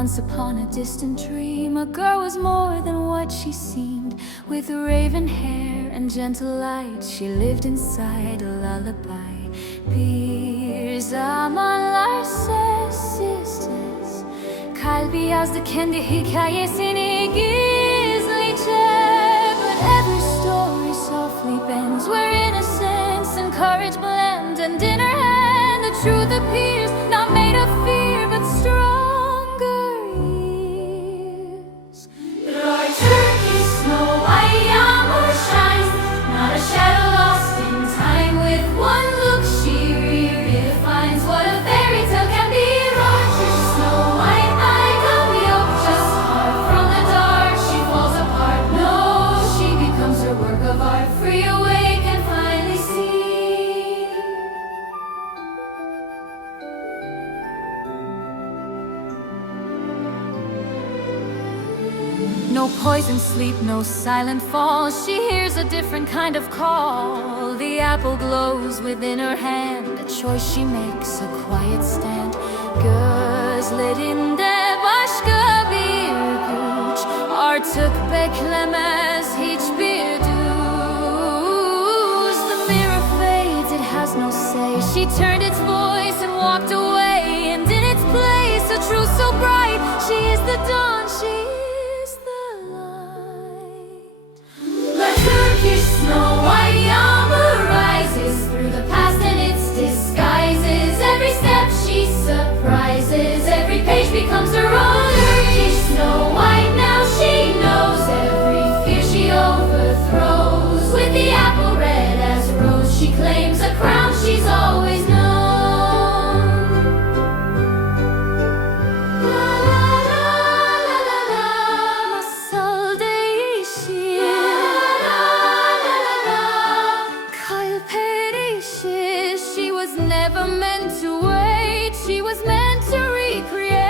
Once upon a distant dream, a girl was more than what she seemed. With raven hair and gentle light, she lived inside a lullaby. Bir zamanlar sessizsiz, kalbi yazdı kendi hikayesini gizlice. But every story softly bends, where innocence and courage blend. And in her hand the truth appears, not made of fear but stronger years. But our Turkish snow white Yağmur shines, not a shadow lost in time. With one look she redefines what a fairy tale can be. Turkish snow white, I come yoke, just carved from the dark. She falls apart, no, she becomes her work of art. Free, awake, and finally see. No poison sleep, no silent fall. She hears a different kind of call. The apple glows within her hand, a choice she makes, a quiet stand. Gözlerinde başka bir güç, artık beklemez hiçbir düz. The mirror fades, it has no say. She turned its voice and walked away. And in its place, a truth so bright. She is the dawn, she is the light. The Turkish snow white Yağmur rises through the past and its disguises. Every step she surprises, every page becomes her own. Turkish snow white, now she knows every fear she overthrows. With the apple red as rose, she claims a crown she's always known. La la la la la la, masal değişir. La la la la la, kalp erişir. She was never meant to wait, she was meant to recreate.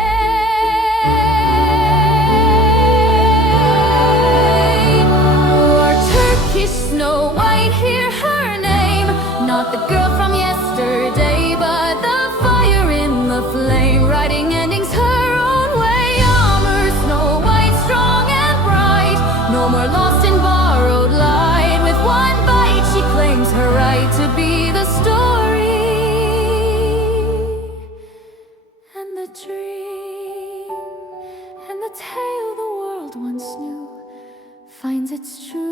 Our Turkish snow white, hear her name. Not the girl from yesterday, but the fire in the flame. Writing endings her own way. Yağmur, snow white, strong and bright. No more lost in borrowed light. With one bite she claims her right to be the story and the dream and the tale the world once knew finds its truth